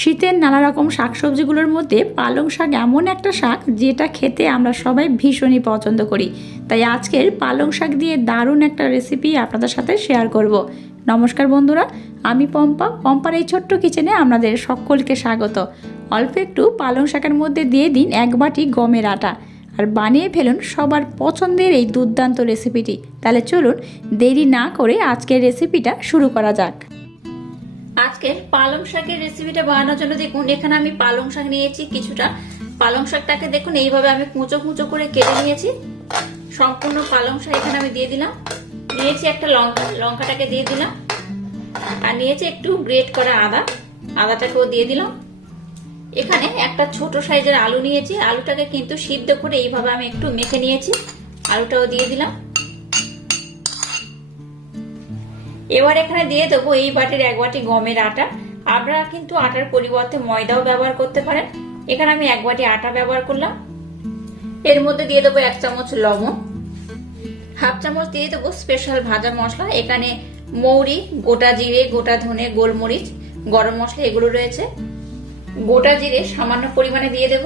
শীতের নানা রকম শাকসবজিগুলোর মধ্যে পালং শাক এমন একটা শাক যেটা খেতে আমরা সবাই ভীষণই পছন্দ করি। তাই আজকের পালং শাক দিয়ে দারুণ একটা রেসিপি আপনাদের সাথে শেয়ার করব। নমস্কার বন্ধুরা, আমি পম্পা। পম্পার এই ছোট্ট কিচেনে আপনাদের সকলকে স্বাগত। অল্প একটু পালং শাকের মধ্যে দিয়ে দিন এক বাটি গমের আটা। আর বানিয়ে ফেলুন সবার পছন্দের এই দুর্দান্ত রেসিপিটি তাহলে চলুন দেরি না করে আজকের রেসিপিটা শুরু করা যাক। আজকের পালং শাকের রেসিপিটা বানানোর জন্য দেখুন, এখানে আমি পালং শাক নিয়েছি কিছুটা। পালং শাকটাকে দেখুন, এইভাবে আমি কুঁচো কুঁচো করে কেটে নিয়েছি। সম্পূর্ণ পালং শাক এখানে আমি দিয়ে দিলাম। নিয়েছি একটা লঙ্কা, লঙ্কাটাকে দিয়ে দিলাম। আর নিয়েছি একটু গ্রেট করা আদা। আদাটাকেও দিয়ে দিলাম। এখানে একটা ছোট সাইজের আলু নিয়েছি। আলুটাকে কিন্তু সিদ্ধ করে এইভাবে আমি একটু মেখে নিয়েছি। আলুটাও দিয়ে দিলাম। এবার এখানে দিয়ে দেবো এই বাটির এক বাটি গমের আটা। আপনারা কিন্তু আটার পরিবর্তে ময়দাও ব্যবহার করতে পারেন। এখানে আমি এক বাটি আটা ব্যবহার করলাম। এর মধ্যে দিয়ে দেবো এক চামচ লবণ। হাফ চামচ দিয়ে দেবো স্পেশাল ভাজা মশলা। এখানে মৌরি, গোটা জিরে, গোটা ধনে, গোলমরিচ, গরম মশলা এগুলো রয়েছে। গোটা জিরে সামান্য পরিমাণে দিয়ে দেব।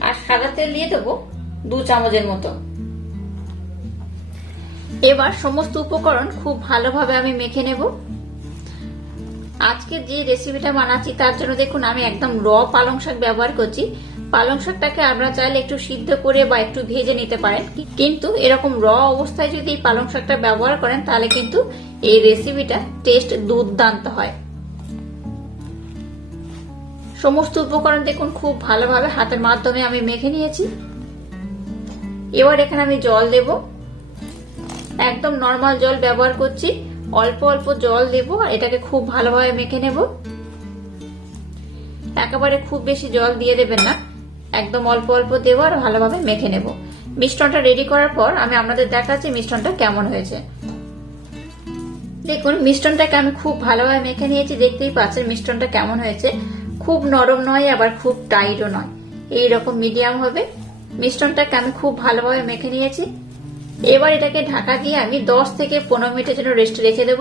আর সাদা তেল দিয়ে দেবো দু চামচের মতো। এবার সমস্ত উপকরণ খুব ভালোভাবে আমি মেখে নেব। আজকে যে রেসিপিটা বানাচ্ছি, তার জন্য দেখুন, আমি একদম র পালং শাক ব্যবহার করছি। পালং শাকটাকে আমরা চাইলে একটু সিদ্ধ করে বা একটু ভেজে নিতে পারেন। কিন্তু এরকম র অবস্থায় যদি এই পালং শাকটা ব্যবহার করেন, তাহলে কিন্তু এই রেসিপিটা টেস্ট দুর্দান্ত হয়। সমস্ত উপকরণ দেখুন, খুব ভালোভাবে হাতের মাধ্যমে আমি মেখে নিয়েছি। এবার এখানে আমি জল দেব। একদম নর্মাল জল ব্যবহার করছি। অল্প অল্প জল দেব আর এটাকে খুব ভালোভাবে মেখে নেব। একেবারে খুব বেশি জল দিয়ে দেবেন না। একদম অল্প অল্প দেবো আর ভালোভাবে মেখে নেব। মিশ্রণটা রেডি করার পর আমি আপনাদের দেখাচ্ছি মিশ্রণটা কেমন হয়েছে। দেখুন, মিশ্রণটাকে আমি খুব ভালোভাবে মেখে নিয়েছি। দেখতেই পাচ্ছেন মিশ্রণটা কেমন হয়েছে। খুব নরম নয়, আবার খুব টাইটও নয়। এই রকম মিডিয়াম হবে। মিশ্রণটাকে আমি খুব ভালোভাবে মেখে নিয়েছি। এবার এটাকে ঢাকা দিয়ে আমি 10 থেকে পনেরো মিনিটের জন্য রেস্ট রেখে দেব।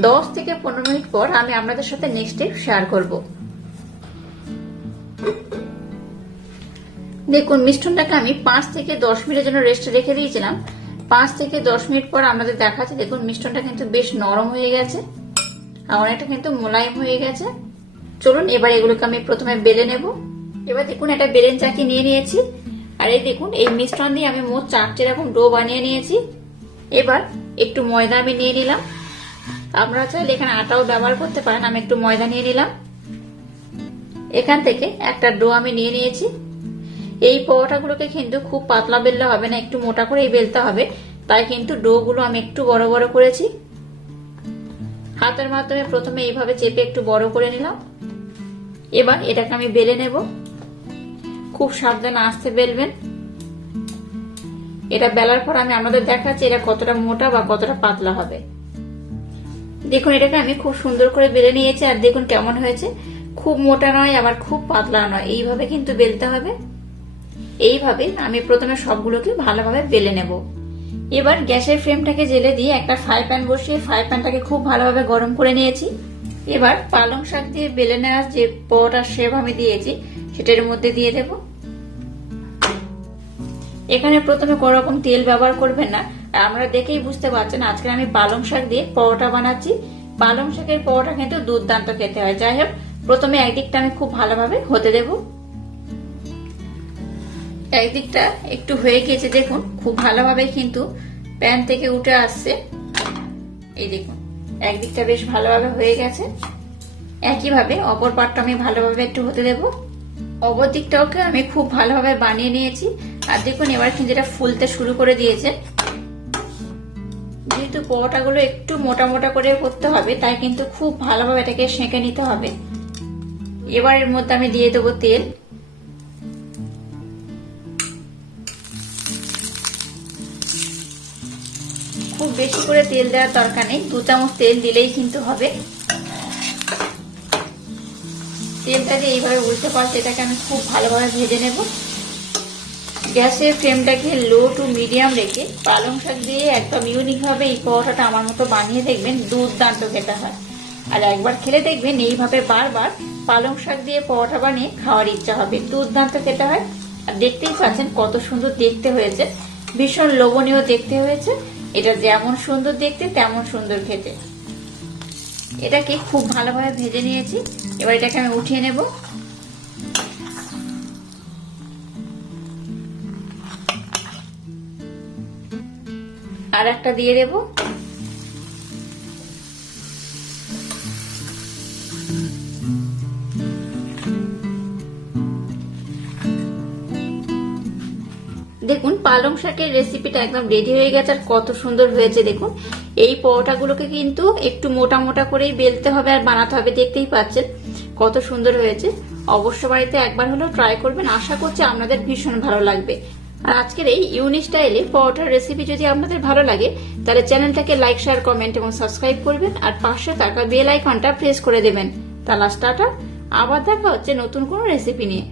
10 থেকে পনেরো মিনিট পর আমি আপনাদের সাথে নেক্সট ডে শেয়ার করব। দেখুন মিষ্টনটাকে আমি পাঁচ থেকে দশ মিনিটের জন্য রেস্ট রেখে দিয়েছিলাম। পাঁচ থেকে দশ মিনিট পর আমাদের দেখাচ্ছে, দেখুন মিষ্টনটা কিন্তু বেশ নরম হয়ে গেছে। আর অনেকটা কিন্তু মোলায়েম হয়ে গেছে। চলুন, এবার এগুলোকে আমি প্রথমে বেলে নেব। এবার দেখুন, একটা বেলেন চাকি নিয়ে নিয়েছি। আর এই দেখুন, এই মিশ্রণ দিয়ে আমি মোট চারটে এরকম ডো বানিয়ে নিয়েছি। এবার একটু ময়দা আমি নিয়ে নিলাম। আপনারা চাইলে এখানে আটাও ব্যবহার করতে পারেন, আমি একটু ময়দা নিয়ে নিলাম। এখান থেকে একটা ডো আমি নিয়ে নিয়েছি। এই পরোটাগুলোকে কিন্তু খুব পাতলা বেললে হবে না, একটু মোটা করেই বেলতে হবে। তাই কিন্তু ডো গুলো আমি একটু বড় বড় করেছি। হাতের মাধ্যমে প্রথমে এইভাবে চেপে একটু বড় করে নিলাম। এবার এটাকে আমি বেলে নেব। খুব সাবধানে আসতে বেলবেন। এটা বেলার পর আমি আমাদের দেখাচ্ছি এটা কতটা মোটা বা কতটা পাতলা হবে। দেখুন, এটাকে আমি খুব সুন্দর করে বেলে নিয়েছি আর দেখুন কেমন হয়েছে। খুব মোটা নয়, আবার খুব পাতলা নয়। এইভাবে কিন্তু বেলতে হবে। এইভাবে আমি প্রথমে সবগুলোকে ভালোভাবে বেলে নেব। এবার গ্যাসের ফ্লেমটাকে জেলে দিয়ে একটা ফ্রাই প্যান বসিয়ে ফ্রাই প্যানটাকে খুব ভালোভাবে গরম করে নিয়েছি। এবার পালং শাক দিয়ে বেলে নেওয়ার যে পরোটার শেপ আমি দিয়েছি সেটার মধ্যে দিয়ে দেব। এখানে প্রথমে কোনো রকম তেল ব্যবহার করবেন না। আমরা দেখেই বুঝতে পারছেন আজকে আমি পালং শাক দিয়ে পরোটা বানাচ্ছি। পালং শাকের পরোটা কিন্তু দুর্দান্ত খেতে হয়। যাই হোক, প্রথমে একদিকটা আমি খুব ভালোভাবে হতে দেব। একদিকটা একটু হয়ে গিয়েছে দেখুন, খুব ভালোভাবে কিন্তু প্যান থেকে উঠে আসছে। এই দেখুন, একদিকটা বেশ ভালোভাবে হয়ে গেছে। একইভাবে অপর পাটটা আমি ভালোভাবে একটু হতে দেব। অপর দিকটাকে আমি খুব ভালোভাবে বানিয়ে নিয়েছি। আর দেখুন, এবার কিন্তু এটা ফুলতে শুরু করে দিয়েছে। যেহেতু পরোটাগুলো একটু মোটা মোটা করে করতে হবে, তাই কিন্তু খুব ভালোভাবে এটাকে সেঁকে নিতে হবে। এবার এর মধ্যে আমি দিয়ে দেবো তেল। খুব বেশি করে তেল দেওয়ার দরকার নেই, দু চামচ তেল দিলেই কিন্তু হবে। তেলটা দিয়ে এইভাবে উল্টে পাল্টে এটাকে আমি খুব ভালোভাবে ভেজে নেব। গ্যাসের ফ্লেমটাকে লো টু মিডিয়াম রেখে পালং শাক দিয়ে একদম ইউনিকভাবে এই পরোটাটা আমার মতো বানিয়ে দেখবেন, দুর্দান্ত খেতে হয়। আর একবার খেলে দেখবেন এইভাবে বারবার পালং শাক দিয়ে পরোটা বানিয়ে খাওয়ার ইচ্ছা হবে, দুর্দান্ত খেতে হয়। আর দেখতেই পাচ্ছেন কত সুন্দর দেখতে হয়েছে, ভীষণ লোভনীয় দেখতে হয়েছে। এটা যেমন সুন্দর দেখতে, তেমন সুন্দর খেতে। এটাকে খুব ভালোভাবে ভেজে নিয়েছি। এবার এটাকে আমি উঠিয়ে নেব। আর একটা দিয়ে দেবো। দেখুন, পালং শাকের রেসিপিটা একদম রেডি হয়ে গেছে আর কত সুন্দর হয়েছে, দেখুন। এই পরোটাগুলোকে কিন্তু একটু মোটা মোটা করেই বেলতে হবে আর বানাতে হবে, দেখতেই পাচ্ছেন। কত সুন্দর হয়েছে। অবশ্য বাড়িতে একবার হলেও ট্রাই করবেন। আশা করছি আপনাদের ভীষণ ভালো লাগবে। আর আজকের এই ইউনি স্টাইলে পরোটার রেসিপি যদি আপনাদের ভালো লাগে, তাহলে চ্যানেলটাকে লাইক শেয়ার কমেন্ট এবং সাবস্ক্রাইব করবেন আর পাশে থাকা বেল আইকনটা প্রেস করে দেবেন। তাহলে আবার দেখা হচ্ছে নতুন কোনো রেসিপি নিয়ে।